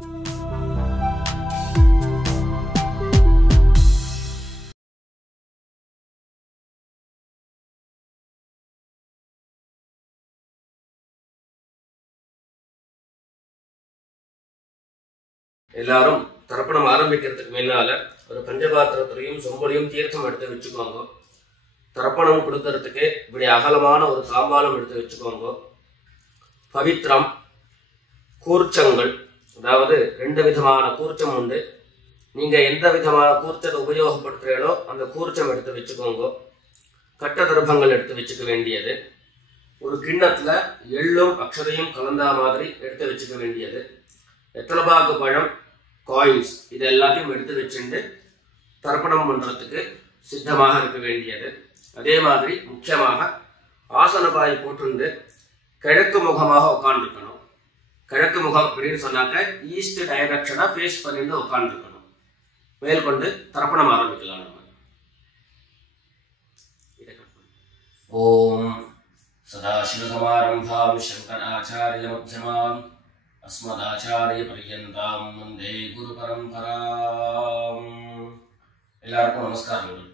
எல்லாரும் தர்ப்பணம் ஆரம்பிக்கிறதுக்கு முன்னால ஒரு பஞ்சபாத்திரத்திலையும் சொம்பலையும் தீர்த்தம் எடுத்து வச்சுக்கோங்க. தர்ப்பணம் கொடுக்கறதுக்கு இப்படி அகலமான ஒரு தாம்பாலம் எடுத்து வச்சுக்கோங்க. பவித்ரம், கூர்ச்சங்கள், அதாவது 2 விதமான கூர்ச்சம் உண்டு. நீங்க எந்த விதமான கூர்ச்சத்தை உபயோகப்படுத்துறீங்களோ அந்த கூர்ச்சம் எடுத்து வச்சுக்கோங்க. கட்ட தர்ப்பங்கள் எடுத்து வச்சுக்க வேண்டியது. ஒரு கிண்ணத்துல எள்ளும் அக்ஷதையும் கலந்தா மாதிரி எடுத்து வச்சுக்க வேண்டியது. வெத்தலைபாக்கு பழம், காயின்ஸ், இது எல்லாத்தையும் எடுத்து வச்சுட்டு தர்ப்பணம் பண்றதுக்கு சித்தமாக இருக்க வேண்டியது. அதே மாதிரி முக்கியமாக ஆசனபாய் போட்டு கிழக்கு முகமாக உட்காந்துருக்கணும். கிழக்கு முகம் அப்படின்னு சொன்னாக்க ஈஸ்ட் டைரக்ஷனா ஃபேஸ் பண்ணிட்டு உட்காந்துருக்கணும். மேற்கொண்டு தர்ப்பணம் ஆரம்பிக்கலாம். நம்ம ஓம் சதாசிவசமாரம்பாம் சங்கராச்சாரிய மத்தியமாம் அஸ்மதாச்சாரிய பர்யந்தாம் வந்தே குரு பரம்பராம். எல்லாருக்கும் நமஸ்காரங்கள்.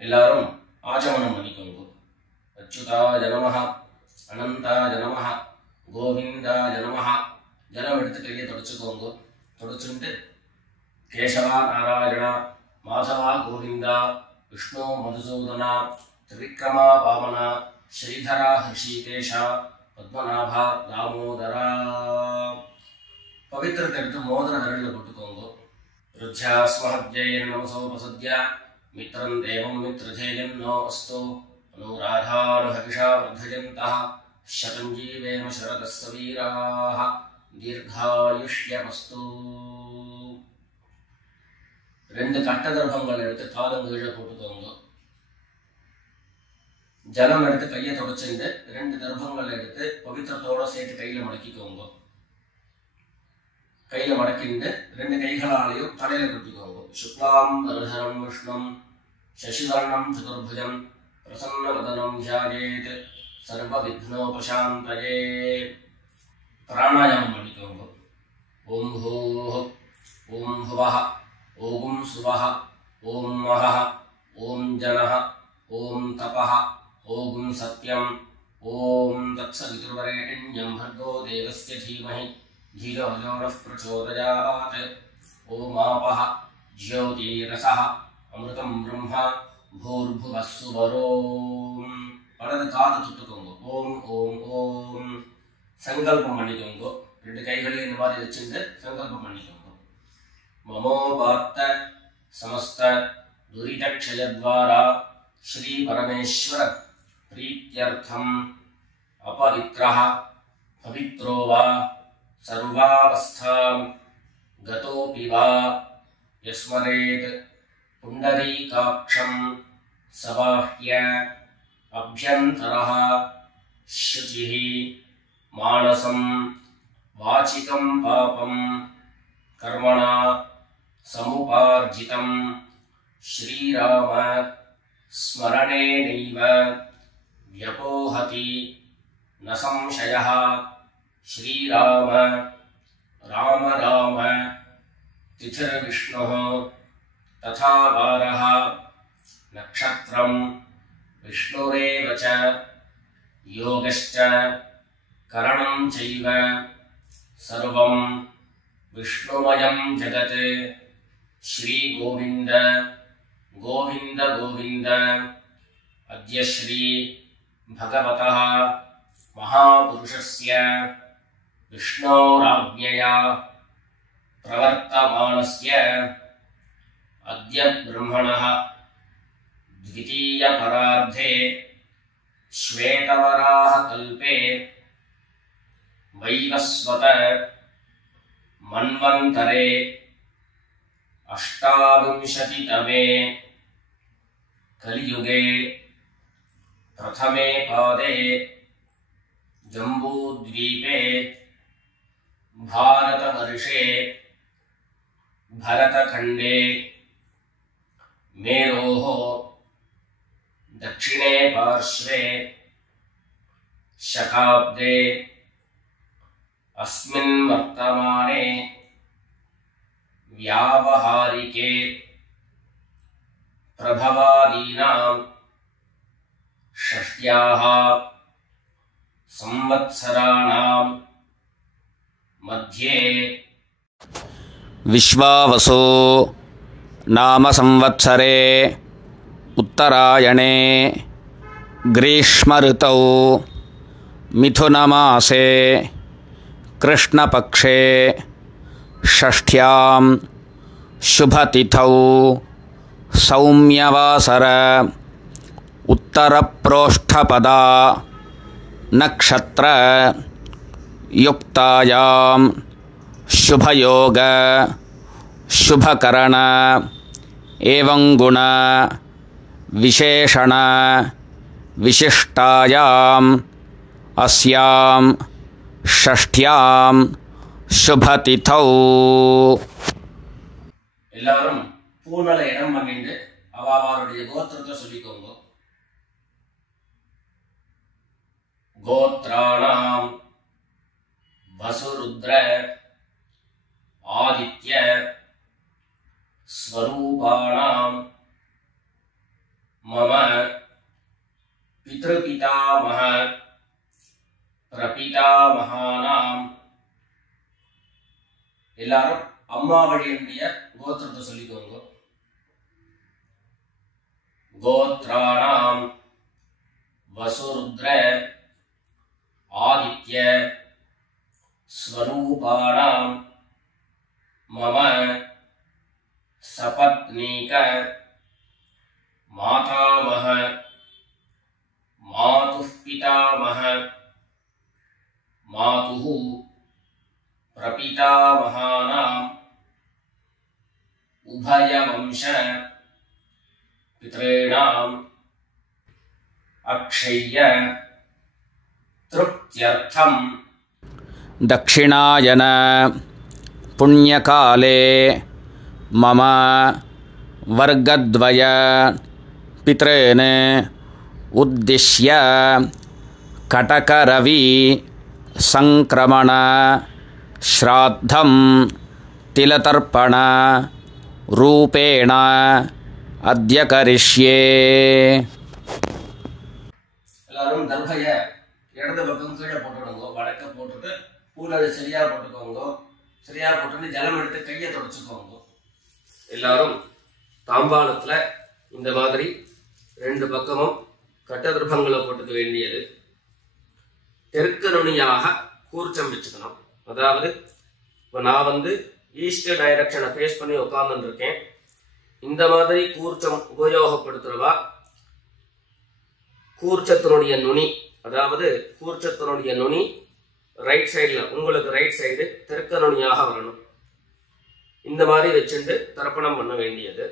எல்லாரும் ஆச்சமனம் பண்ணிக்கோங்க. அச்சுதாய நமஹ, அனந்தாய நமஹ, கோவிந்தாய நமஹ. ஜலம் எடுத்து கையை தொடச்சுக்கோங்க. தொடச்சுட்டு கேசவா நாராயணா, மாதவா கோவிந்தா, விஷ்ணு மதுசூதனா, திரிக்ரமா வாமனா, ஸ்ரீதரா ஹிருஷிகேஷா, பத்மநாபா தாமோதரா. பவித்திரத்தை எடுத்து மோதிர விரலில் போட்டுக்கோங்க. ருத்யாஸ்மஹத்யேன் நமசோபசத்யா மித்ரம் தேவம் மித்ரதேயம் நோ அஸ்து அனுராதானுஹவிஷா வர்தயந்தः சதம் ஜீவேம சரதஸ்ஸ வீராः தீர்காயுஷ்யமஸ்து. 2 கட்ட தர்ப்பங்கள் எடுத்து காலம் கீழே போட்டுக்கோங்க. ஜலம் எடுத்து கையை தொடச்சுட்டு 2 தர்ப்பங்கள் எடுத்து பவித்திரத்தோட சேர்த்து கையில மடக்கிக்கோங்க. கையில மடக்கிட்டு 2 கைகளாலையும் தலையில கட்டிக்கோங்க. சுக்லாம் வரதரம் விஷ்ணம் சசிவர்ணம் சதுர்புஜம் பிரசன்னவதனம் தியாயேத் சர்வ விக்னோபசாந்தயே. பிராணாயாமம் பண்ணிக்கோங்க. ஓம் ஹோஹ், ஓம் ஹுவஹ, ஓம் சுவஹ, ஓம் மஹஹ, ஓம் ஜனஹ, ஓம் தபஹ, ஓம் சத்யம், ஓம் தத்சவிதுர்வரேண்யம் भर्गो देवस्य धीमहि धियो यो नः प्रचोदयात्. ஓம் ஆபஹ ஜ்யோதிரசஹ அமிர்தம் பிரம்மா பூர்புவः சுவரோம். வலது காது தொட்டுக்கோங்க. ஓம் ஓம் ஓம். சங்கல்பம் பண்ணிக்கோங்க. 2 கைகளையும் இந்த மாதிரி வச்சுட்டு சங்கல்பம் பண்ணிக்கோங்க. மமோபாத்த சமஸ்த துரிதக்ஷயத்வாரா ஸ்ரீ பரமேஸ்வர प्रीत्यर्थम अपवित्रः पवित्रो वा सर्वावस्थां गतोऽपि वा यस्मरेत् पुण्डरीकाक्षं सबाह्य अभ्यन्तरः शुचिः मानसं वाचिकं पापं कर्मणा समुपार्जितं श्रीराम स्मरणेनैव व्यपोहति न संशयः. श्रीराम राम राम तिथिर्विष्णुः तथा वारः नक्षत्रं विष्णुरेव च योगश्च करणं चैव सर्वं विष्णुमयं जगत्. श्री गोविंद गोविंद गोविंद. अद्य श्री भगवतः महापुरुषस्य विष्णोराज्ञया प्रवर्तमानस्य अद्य ब्रह्मणः द्वितीयपरार्धे श्वेतवराह कल्पे वैवस्वत मन्वन्तरे 28तमे कलियुगे प्रथमे पादे जम्बूद्वीपे भारतवर्षे भरतखण्डे मेरोः दक्षिणे पार्श्वे शकाब्दे अस्मिन् वर्तमान व्यावहारिके प्रभवादीनां षष्ट्याः संवत्सराणां मध्ये विश्वावसु नाम संवत्सरे उत्तरायणे ग्रीष्म ऋतौ मिथुनमासे कृष्णपक्षे षष्ठ्यां शुभतिथौ सौम्यवासर उत्तरप्रोष्ठपदा नक्षत्र युक्तायां शुभयोग शुभकरण एवं गुण विशेषण विशिष्टायाम् अस्यां षष्ठ्यां शुभतिथौ எல்லாரும் பூனல இடம் பண்ணிட்டு அவளுடைய கோத்திரத்தை சொல்லிக்கோங்க. கோத்ராணாம் வசுருத்ர ஆதித்ய ஸ்வரூபாணாம் மம பித்ருபிதாமஹ பிரபிதாமஹானாம். எல்லாரும் அம்மா வழியினுடைய கோத்திரத்தை சொல்லிக்கோங்க. கோத்ராணாம் வசுருத்ர ஆதித்ய ஸ்வரூபாணாம் மம சபத்னீக மாதாமஹ மாதுः பிதாமஹ மாதுः பிரபிதாமஹானாம் உபயவம்ச பித்ரேணாம் அக்ஷய்ய திருப்த்யர்த்தம் தக்ஷிணாயன புண்ணியகாலே மம வர்கத்வய பித்ரேன் உத்திஷ்ய கடகரவி சங்கிரமண ஸ்ராத்தம் திலதர்ப்பண ரூபேண அத்ய கரிஷ்யே. எல்லாரும் தர்பைய இடது பக்கம் கீழே போட்டுடுங்க. வடக்க போட்டுட்டு பூனல் சரியா போட்டுக்கோங்க. சரியா போட்டு ஜலம் எடுத்து கையை தொடச்சுக்கோங்க. எல்லாரும் தாம்பாளத்துல இந்த மாதிரி ரெண்டு பக்கமும் கட்ட திருப்பங்களை போட்டுக்க வேண்டியது. தெற்கு நுனியாக கூர்ச்சம் வச்சுக்கணும். அதாவது இப்போ நான் ஈஸ்ட் டைரக்ஷனை ஃபேஸ் பண்ணி உட்கார்ந்துட்டு இருக்கேன். இந்த மாதிரி கூர்ச்சம் உபயோகப்படுத்துறவா கூர்ச்சத்தினுடைய நுனி, அதாவது கூர்ச்சத்தினுடைய நுனி ரைட் சைடில், உங்களுக்கு ரைட் சைடு தெற்கு நுனியாக வரணும். இந்த மாதிரி வச்சுட்டு தர்ப்பணம் பண்ண வேண்டியது.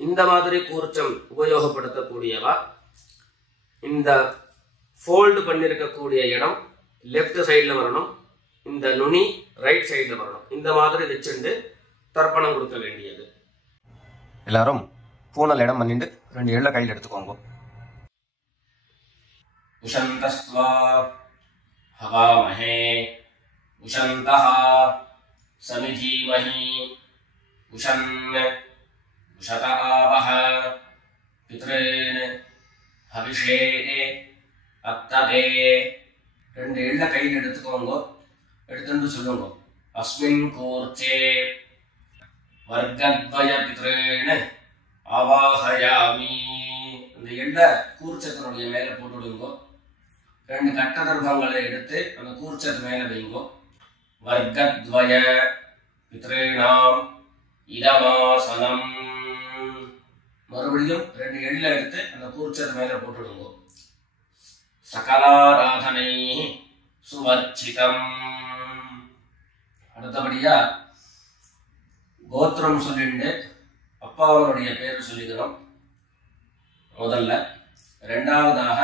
இந்த மாதிரி கூர்ச்சம் உபயோகப்படுத்தக்கூடியவா இந்த ஃபோல்டு பண்ணிருக்கக்கூடிய இடம் லெஃப்ட் சைடில் வரணும். இந்த நுனி ரைட் சைடில் வரணும். இந்த மாதிரி வச்சுட்டு தர்ப்பணம் கொடுக்க வேண்டியது. எல்லாரும் பூனல் இடம் பண்ணிட்டு ரெண்டு எள்ள கையில் எடுத்துக்கோங்க. உஷந்தஸ்வா ஹவாமஹே உஷந்தஹ சமிதீமஹி உஷன் உஷத ஆவஹ பித்ரேன் ஹவிஷே அத்ததே. ரெண்டு எள்ள கையில் எடுத்துக்கோங்க. எடுத்துட்டு சொல்லுங்க. அஸ்மின் கூர்ச்சே வர்கத்வய பித்ரேன் அவாஹயாமி. இந்த எள்ள கூர்ச்சத்தினுடைய மேல போட்டுடுங்க. ரெண்டு கட்ட தர்ப்பங்களை எடுத்து அந்த கூர்ச்சத்து மேல வைங்கோ. வர்கத்வய பித்ரேணாம் இதமாசனம். மறுபடியும் ரெண்டு எள்ள எடுத்து அந்த கூர்ச்சத்து மேல போட்டுடுங்க. சகலாராதனை சுவர்ச்சிதம். அடுத்தபடியா கோத்திரம் சொல்லிட்டு அப்பாவனுடைய பேர் சொல்லிக்கிறோம் முதல்ல. ரெண்டாவதாக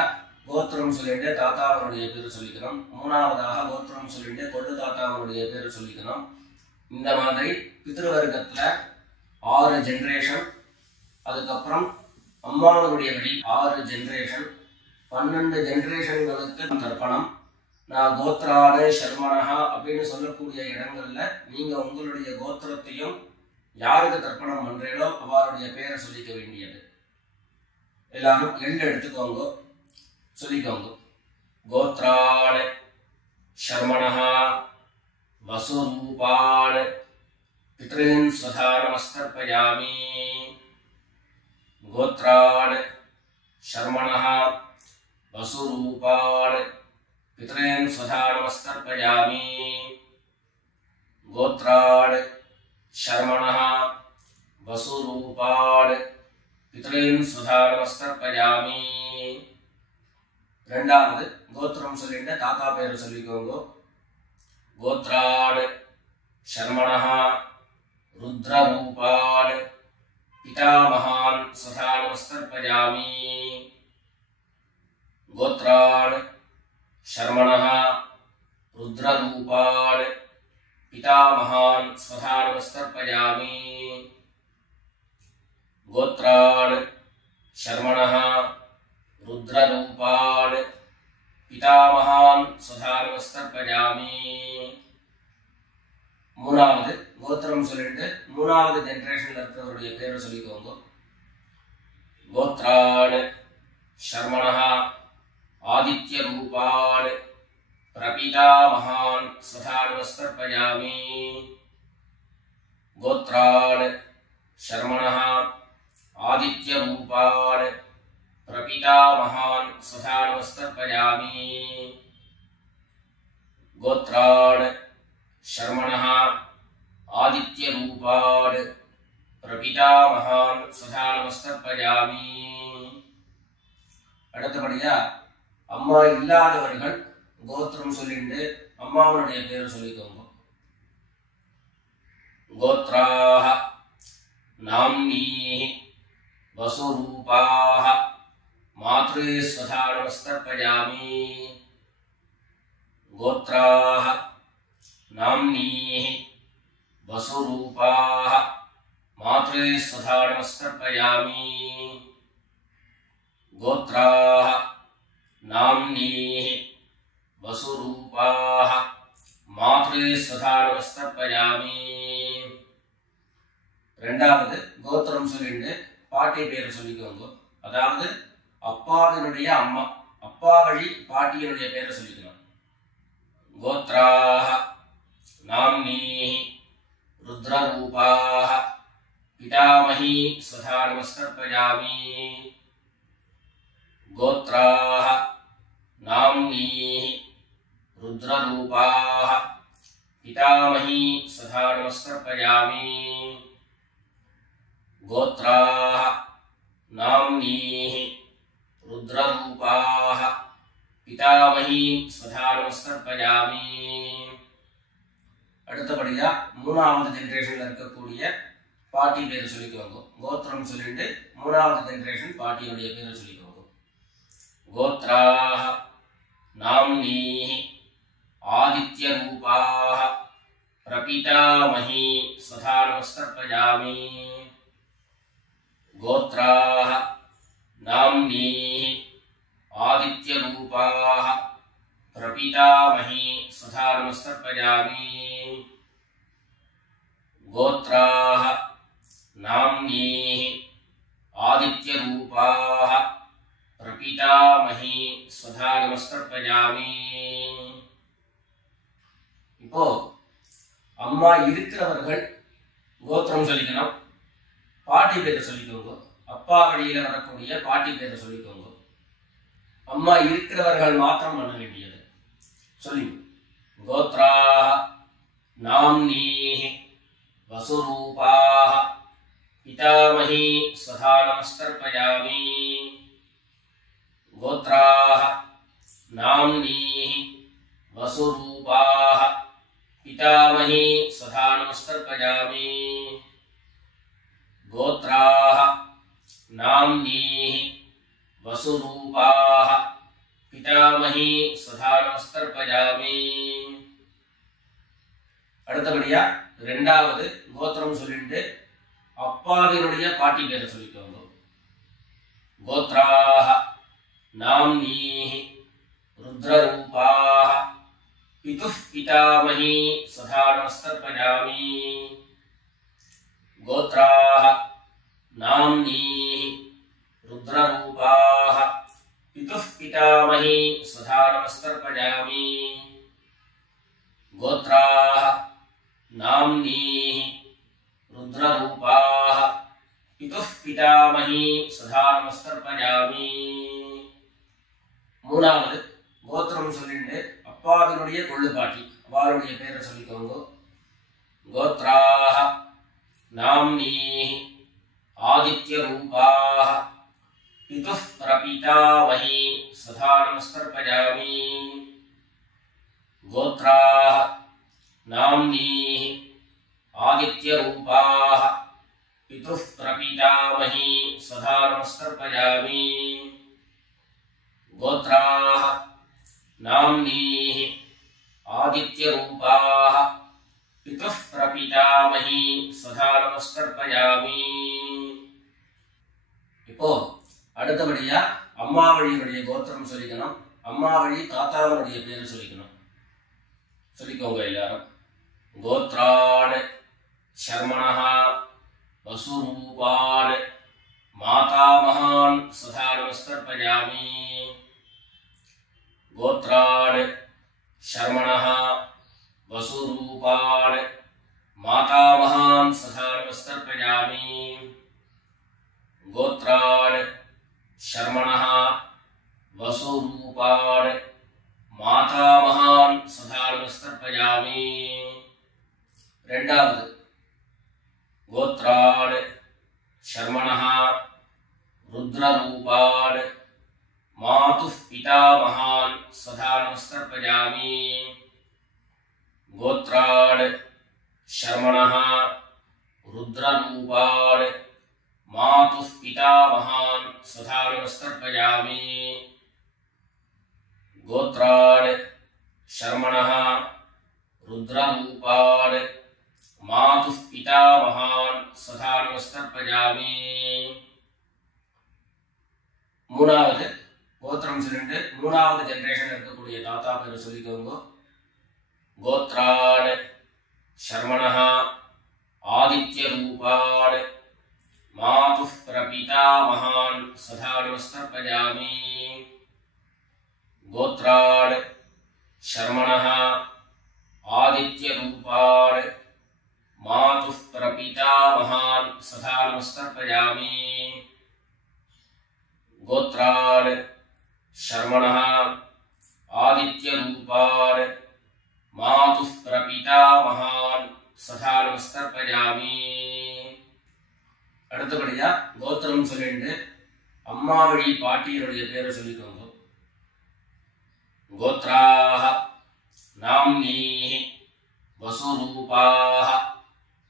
கோத்திரம் சொல்லிட்டு தாத்தாவனுடைய பேர் சொல்லிக்கிறோம். மூணாவதாக கோத்திரம் சொல்லிட்டு கொள்ளு தாத்தாவனுடைய பேர் சொல்லிக்கிறோம். இந்த மாதிரி பித்ருவர்க்கத்துல 6 ஜெனரேஷன், அதுக்கப்புறம் அம்மாவனுடைய வழி 6 ஜெனரேஷன், 12 ஜெனரேஷன்களுக்கு தர்ப்பணம், நான் கோத்ரான சர்மனஹா அப்படின்னு சொல்லக்கூடிய இடங்கள்ல நீங்க உங்களுடைய கோத்திரத்தையும் யாருக்கு தர்ப்பணம் பண்றீங்களோ அவருடைய பேரை சொல்லிக்க வேண்டியது. எல்லாரும் எள்ளு எடுத்துக்கோங்க, சொல்லிக்கோங்க. கோத்ரான சர்மனஹா வசுரூபான் பித்ருன் ஸ்வதா நமஸ்தர்ப்பயாமி. கோத்ரான் சர்மனஹா வசுரூபான் பித்ருன் ஸ்வதா நமஸ்தர்ப்பயாமி. கோத்ரான் சர்மனஹா வசுரூபான் பித்ருன் ஸ்வதா நமஸ்தர்ப்பயாமி. ரெண்டாவது கோத்திரம் சொல்லிட்டு தாத்தா பேரு சொல்லிக்கோங்க. கோத்ரான் சர்மனஹா ருத்ரரூபான் பிதாமகான் ஸ்வதா நமஸ்தர்ப்பயாமி. கோத்ரான் சர்மனஹா ருத்ரரூபான் பிதாமகான் ஸ்வதா நமஸ்தர்ப்பயாமி. கோத்ரான் சர்மனஹா ருத்ரரூபான் பிதாமகான் ஸ்வதா நமஸ்தர்ப்பயாமி. மூணாவது கோத்திரம் சொல்லிட்டு மூணாவது ஜெனரேஷன்ல இருக்கிறவருடைய பேரை சொல்லிக்கோங்க. கோத்ரான் சர்மனஹா ஆதித்ய ரூபான் பிரபிதாமகான் ஸ்வதா நமஸ்தர்ப்பயாமி. கோத்ரான் சர்மனஹா ஆதித்ய ரூபான் பிரபிதாமகான் ஸ்வதா நமஸ்தர்ப்பயாமி. கோத்ரான் சர்மனஹா ஆதித்ய ரூபான் பிரபிதாமகான் ஸ்வதா நமஸ்தர்ப்பயாமி. அடுத்தபடியா அம்மா இல்லாதவர்கள் கோத்திரம் சொல்லிட்டு அம்மாவுடைய பேரை சொல்லிக்கோங்க. கோத்ராஹ நாம்னீஹி வசுரூபாஹ மாத்ரு ஸ்வதா நமஸ்தர்ப்பயாமி. கோத்ராஹ நாம்னீஹி வசுரூபாஹ மாத்ரு ஸ்வதா நமஸ்தர்ப்பயாமி. கோத்ராஹ நாம்னீஹி வசுரூபாஹ மாத்ரு ஸ்வதா நமஸ்தர்ப்பயாமி. ரெண்டாவது கோத்திரம் சொல்லிட்டு பாட்டி பேரை சொல்லிக்கோங்க. அதாவது அப்பாவினுடைய அம்மா, அப்பா வழி பாட்டியினுடைய பேரை சொல்லிக்கணும். கோத்ராஹ நாம்னீஹி ருத்ரரூபாஹ பிதாமஹி ஸ்வதா நமஸ்தர்ப்பயாமி. கோத்ராஹ நாம்னீஹி ருத்ரரூபாஹ பிதாமஹி ஸ்வதா நமஸ்தர்ப்பயாமி. கோத்ராஹ நாம்னீஹி ருத்ரரூபாஹ பிதாமஹி ஸ்வதா நமஸ்தர்ப்பயாமி. அடுத்தபடியா மூணாவது ஜெனரேஷன்ல இருக்கக்கூடிய பாட்டி பேரை சொல்லிக்கோங்க. கோத்திரம் சொல்லிட்டு மூணாவது ஜெனரேஷன் பாட்டியுடைய பேரை சொல்லிக்கோங்க. கோத்ராஹ நாம்னீஹி ஆதித்ய ரூபாஹ பிரபிதாமஹி ஸ்வதா நமஸ்தர்ப்பயாமி. கோத்ராஹ நாம்னீஹி ஆதித்ய ரூபாஹ பிரபிதாமஹி ஸ்வதா நமஸ்தர்ப்பயாமி. கோத்ராஹ நாம்னீஹி ஆதித்ய ரூபாஹ பிரபிதாமஹி ஸ்வதா நமஸ்தர்ப்பயாமி. இப்போ அம்மா இருக்கிறவர்கள் கோத்திரம் சொல்லிக்கணும், பாட்டி பேரை சொல்லிக்கோங்க. அப்பா வழியில வரக்கூடிய பாட்டி பேரை சொல்லிக்கோங்க. அம்மா இருக்கிறவர்கள் மாத்திரம் பண்ண வேண்டியது சொல்லி. கோத்ராஹ நாம்னீஹி வசுரூபாஹ பிதாமஹி ஸ்வதா நமஸ்தர்ப்பயாமி. கோத்ராஹ நாம்னீஹி வசுரூபாஹ பிதாமஹி ஸ்வதா நமஸ்தர்ப்பயாமி. கோத்ராஹ நாம்னீஹி வசுரூபாஹ பிதாமஹி ஸ்வதா நமஸ்தர்ப்பயாமி. அடுத்தபடியா ரெண்டாவது கோத்திரம் சொல்லிட்டு அப்பாவினுடைய பாட்டி பேரை சொல்லிக்கோங்க. கோத்ராஹ நாம்னீஹி ருத்ரரூபாஹ पितुः पितामही स्वधा नमस्तर्पयामि। गोत्राः नाम्नीः रुद्ररूपाः पितुः पितामही स्वधा नमस्तर्पयामि। गोत्राः नाम्नीः रुद्ररूपाः पितुः पितामही स्वधा नमस्तर्पयामि। மூணாவது கோத்திரம் சொல்லிட்டு அப்பாவினுடைய கொள்ளுப்பாட்டி அவளுடைய பேரை சொல்லிக்கோங்க. கோத்ராஹ நாம்னீஹ ஆதித்ய ரூபாஹ பிதுः பிரபிதாமஹி சதா நமஸ்தர்ப்பயாமி. கோத்ராஹ நாம்னீஹ ஆதித்ய ரூபாஹ பிதுः பிரபிதாமஹி சதா நமஸ்தர்ப்பயாமி. गोत्राः नाम्नीः आदित्यरूपाः पितुः प्रपितामही सदा नमस्कर्पयामि. இப்போ அடுத்தபடியா அம்மா வழியினுடைய கோத்திரம் சொல்லிக்கணும். அம்மா வழி தாத்தாவுடைய பேரு சொல்லிக்கணும். சொல்லிக்கோங்க எல்லாரும். கோத்ரான் शर्मणः वसुरूपान् मातामहान् सदा नमस्कर्पयामि. गोत्रान् शर्मणः वसुरूपान् मातामहान् सदा नमस्कर्पयामि. गोत्रान् शर्मणः वसुरूपान् मातामहान् सदा नमस्कर्पयामि. ரெண்டாவது गोत्रान् शर्मणः रुद्ररूपान् मातुः पितामहान् सदा नमस्कर्पयामि. गोत्रान् शर्मणः रुद्ररूपान् मातुः पितामहान् सदा नमस्कर्पयामि. गोत्रान् शर्मणः रुद्ररूपान् मातुः पितामहान् सदा नमस्कर्पयामि. மூணாவது கோத்திரம் சொல்லிட்டு மூணாவது ஜெனரேஷன் இருக்கக்கூடிய தாத்தா பேரை சொல்லிக்கோங்க. கோத்ரான் शर्मणः आदित्य रूपान् मातुः प्रपितामहान् सदा नमस्कर्पयामि. गोत्रान् शर्मणः आदित्य रूपान् मातुः प्रपितामहान् सदा नमस्कर्पयामि. गोत्रान् शर्मणः आदित्य रूपान् मातुः प्रपितामहान् सदा नमस्कर्पयामि. அடுத்தபடியா கோத்திரம் சொல்லிட்டு அம்மா வழி பாட்டியினுடைய பேரை சொல்லிக்கோங்க. गोत्राः नाम्नीः वसुरूपाः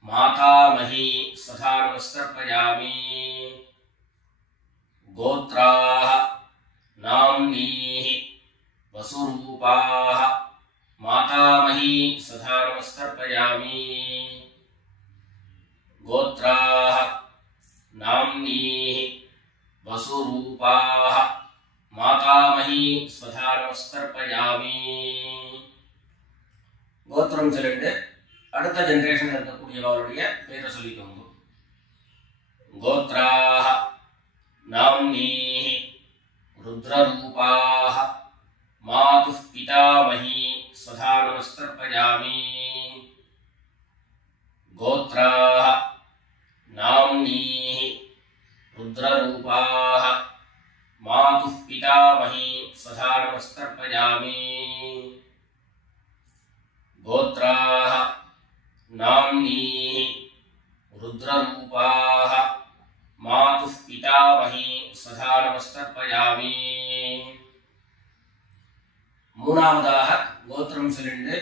मातामही सदा नमस्कर्पयामि. गोत्राः नाम्नीः वसुरूपाः मातामही सदा नमस्कर्पयामि. गोत्राः नाम्नीः वसुरूपाः मातामही सदा नमस्कर्पयामि. கோத்திரம் சொல்லிட்டு அடுத்த ஜெனரேஷன் இருக்கக்கூடியவருடைய பேரை சொல்லிக்கோங்க. கோத்ராஹ नाम्नीः रुद्ररूपाः मातुः पितामही सदा नमस्कर्पयामि. गोत्राः नाम्नीः रुद्ररूपाः मातुः पितामही सदा नमस्कर्पयामि. गोत्राः नाम्नीः रुद्ररूपाः मातुः पितामही सदा नमस्कर्पयामि. மூணாவதாக கோத்திரம் சொல்லிட்டு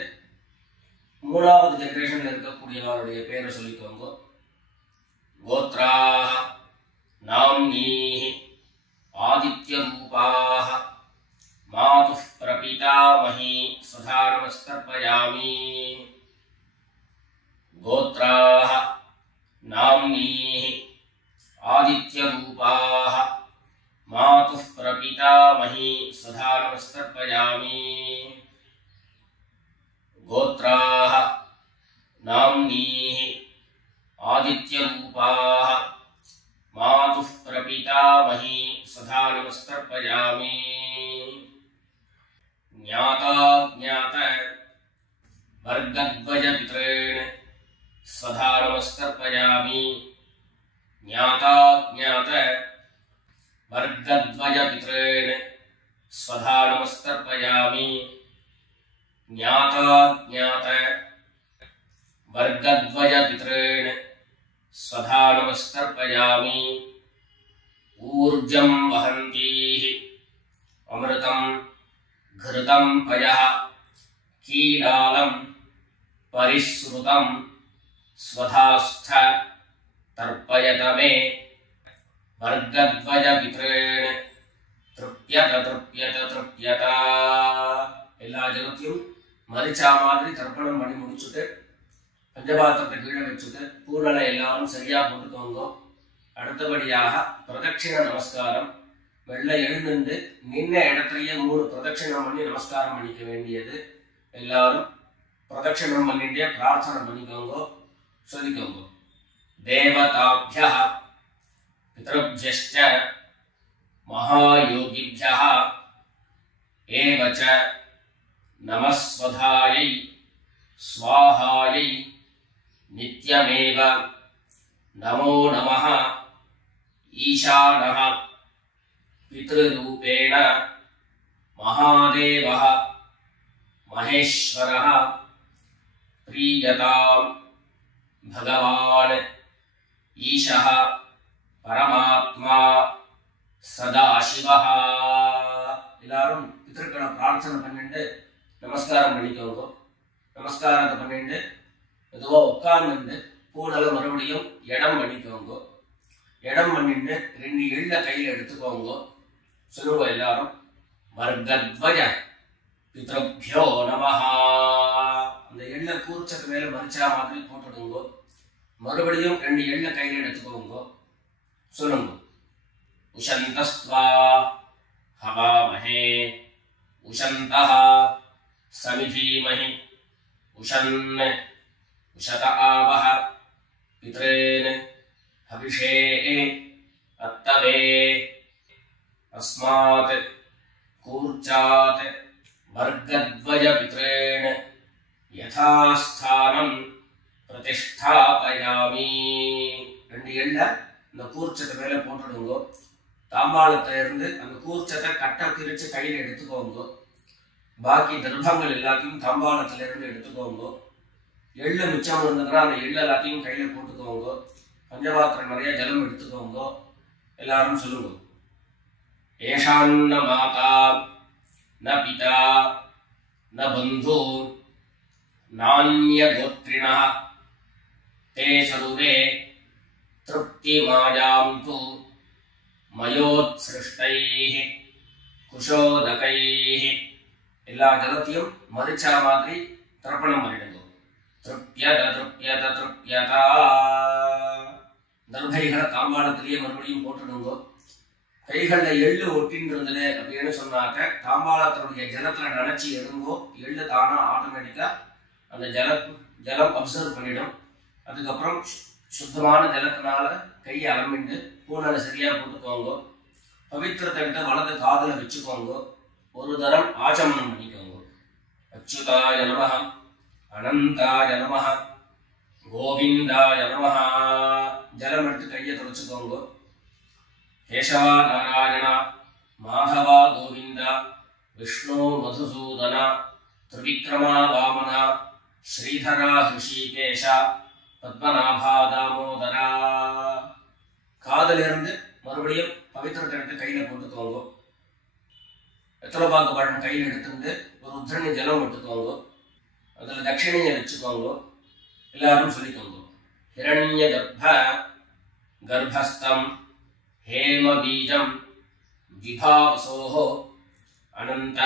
மூணாவது ஜெனரேஷன்ல இருக்கக்கூடியவருடைய பேரை சொல்லிக்கோங்க. கோத்ராஹ नाम्नीः आदित्य रूपाः मातुः प्रपितामही सदा नमस्कर्पयामि. गोत्राः नाम्नीः आदित्य रूपाः मातुः प्रपितामही सदा नमस्कर्पयामि. ब्राह्मीः आदित्यरूपाः मातुः प्रपितामही सदा नमस्तर्पयामि। ज्ञाताज्ञात वर्गद्वयपितॄन् सदा नमस्तर्पयामि। ज्ञाताज्ञात वर्गद्वयपितॄन् सदा नमस्तर्पयामि। ज्ञाताज्ञात वर्गद्वयपितॄन् सदा नमस्तर्पयामि। ऊर्जं वहन्तीः अमृतं घृतं पयः कीडालं परिश्रुतं स्वधास्थ तर्पयत मे। वर्गद्वयपितॄन् तृप्यत तृप्यत तृप्यत। எல்லா ஜலத்தையும் மரிச்சா மாதிரி தர்ப்பணம் பண்ணி முடிச்சுட்டு பஞ்சபாத்திரத்தை கீழே வச்சுட்டு பூர்ணலை எல்லாரும் சரியா போட்டுக்கோங்க. அடுத்தபடியாக பிரதட்சிண நமஸ்காரம். வெள்ளை எழுந்து நின்ன இடத்துலயே 3 பிரதட்சிணம் பண்ணி நமஸ்காரம் பண்ணிக்க வேண்டியது. எல்லாரும் பிரதட்சிணம் பண்ணிட்டே பிரார்த்தனை பண்ணிக்கோங்க, சொல்லிக்கோங்க. தேவதாப்யः பித்ருப்யश्च महायोगिभ्यः एवच नमस्वधायै स्वाहायै नित्यमेव नमो नमः। ईशानः पितृरूपेण महादेवः महेश्वरः प्रीयतां भगवान् ईशः परमात्मा सदाशिवः। எல்லாரும் பித்ருக்களை பிரார்த்தனை பண்ணிட்டு நமஸ்காரம் பண்ணிக்கோங்க. நமஸ்காரத்தை பண்ணிட்டு எதுவோ உட்கார்ந்து பூனலை மறுபடியும் இடம் பண்ணிக்கோங்க. இடம் பண்ணிட்டு 2 எள்ள கையில எடுத்துக்கோங்க. சொல்லுங்க எல்லாரும். வர்கத்வய பித்ருப்யோ நமஹ. அந்த எள்ள கூர்ச்சத்து மேல மரிச்சா மாதிரி போட்டுடுங்க. மறுபடியும் 2 எள்ள கையில எடுத்துக்கோங்க. சொல்லுங்க. उशन्तस्त्वा हवामहे उशन्तः समिधीमहि उशन् उशत आवः पितॄन् हविषे अत्तवे। अस्मात् कूर्चात् वर्गद्वयपितॄन् यथास्थानं प्रतिष्ठापयामि। 2 எள்ள இந்த கூர்ச்சத்தை மேல போட்டுடுங்க. தாம்பாளத்துல இருந்து அந்த கூர்ச்சத்தை கட்ட பிரிச்சு கையில எடுத்துக்கோங்க. பாக்கி தர்ப்பங்கள் எல்லாத்தையும் தாம்பாளத்துல இருந்து எடுத்துக்கோங்க. எள்ளு மிச்சம் இருந்ததுன்னா அந்த எள்ளு எல்லாத்தையும் கையில போட்டுக்கோங்க. பஞ்சபாத்திரம் நிறைய ஜலம் எடுத்துக்கோங்க. எல்லாரும் சொல்லுங்க. ஏஷான்ன மாதா ந பிதா ந பந்து நான்ய கோத்ரிணः தே சர்வே तृप्तिमायान्तु मयोत्सृष्टैः कुशोदकैः। எல்லா ஜலத்தையும் மரிச்சா மாதிரி தர்ப்பணம் பண்ணிடுங்க. तृप्यत तृप्यत तृप्यत। தர்பைகளை தாம்பாளத்திலேயே மறுபடியும் போட்டுடுங்க. கைகள்ல எள்ளு ஒட்டின்றது அப்படின்னு சொன்னாக்க தாம்பாளத்தினுடைய ஜலத்துல நினைச்சு எடுங்கோ. எள்ளு தானா ஆட்டோமேட்டிக்கா அந்த ஜலம் அப்சர்வ் பண்ணிடும். அதுக்கப்புறம் சுத்தமான ஜலத்தினால கையை அலம்பிட்டு பூனலை சரியா போட்டுக்கோங்க. பவித்திரத்தை விட்டு வலது காதுல வச்சுக்கோங்க. ஒரு தரம் ஆச்சமனம் பண்ணிக்கோங்க. அச்சுதாய நமஹ அனந்தாய நமஹ கோவிந்தாய நமஹ. ஜலம் எடுத்து கையை தொடச்சுக்கோங்க. கேசவா நாராயணா மாதவா கோவிந்தா விஷ்ணு மதுசூதனா திரிவிக்ரமா வாமனா ஸ்ரீதரா ஹிருஷிகேஷா பத்மநாபா தாமோதரா. காதல இருந்து மறுபடியும் பவித்திரத்தை எடுத்து கையில போட்டுக்கோங்க. வெத்தலைப்பாக்கு பழம் கையில் எடுத்துட்டு ஒரு உத்திரணி ஜலம் எடுத்துக்கோங்க. அதுல தட்சிணையை வச்சுக்கோங்க. எல்லாரும் சொல்லிக்கோங்க. ஹிரண்ய கர்ப்பஸ்தம் हेम बीजं विभावसोः अनंत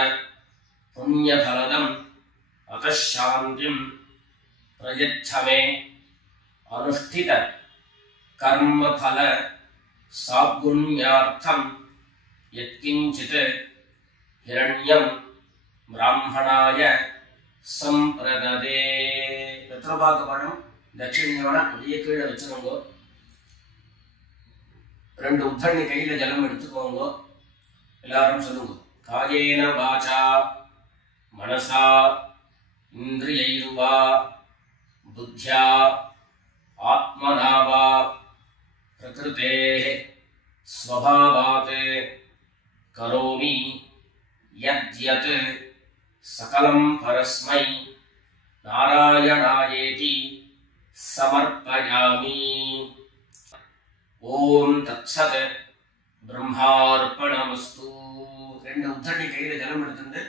पुण्यफलदं अतः शांतिं प्रयच्छ मे अनुष्ठित कर्मफल सागुण्यार्थं यत्किंचित् हिरण्यं ब्राह्मणाय संप्रददे. पितृभागपणं தட்சிணையோட அப்படியே கீழே வச்சுக்கோங்க. 2 உத்தண்ணி கையில ஜலம் எடுத்துக்கோங்க. எல்லாரும் சொல்லுங்க. காயேன வாசா மனசா இந்திரியைர்வா புத்யா ஆத்மனா வா பிரகிருதேஹ ஸ்வபாவாத் கரோமி யத்யத் சகலம் பரஸ்மை நாராயணாயேதி சமர்ப்பயாமி. ஓம் தத்சத் பிரம்மார்ப்பணமஸ்து. 2 உத்தண்ணி கையில ஜலம் எடுத்துட்டு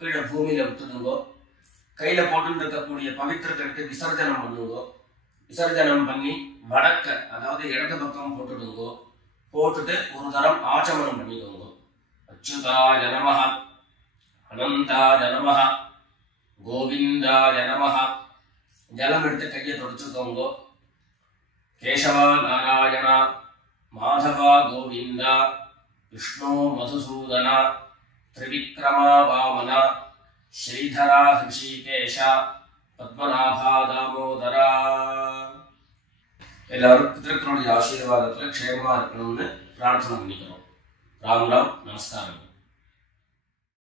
கீழே பூமியில விட்டுடுங்கோ. கையில போட்டு இருக்கக்கூடிய பவித்திரத்தை எடுத்து விசர்ஜனம் பண்ணுங்கோ. விசர்ஜனம் பண்ணி வடக்க அதாவது இடது பக்கம் போட்டுடுங்கோ. போட்டுட்டு ஒரு தரம் ஆச்சமனம் பண்ணிக்கோங்க. அச்சுதாய நமஹ, அனந்தாய நமஹ, கோவிந்தாய நமஹ. ஜலம் எடுத்து கையை தொடச்சுக்கோங்க. கேசவா நாராயணா, மாதவா கோவிந்தா, விஷ்ணு மதுசூதனா, திரிவிக்ரமா வாமனா, ஸ்ரீதரா ஹிருஷிகேஷா, பத்மநாபா தாமோதரா. எல்லாரும் பிதர்களுடைய ஆசீர்வாதத்துல க்ஷேமமா இருக்கணும்னு பிரார்த்தனை பண்ணிக்கிறோம். ராம் ராம். நமஸ்காரம்.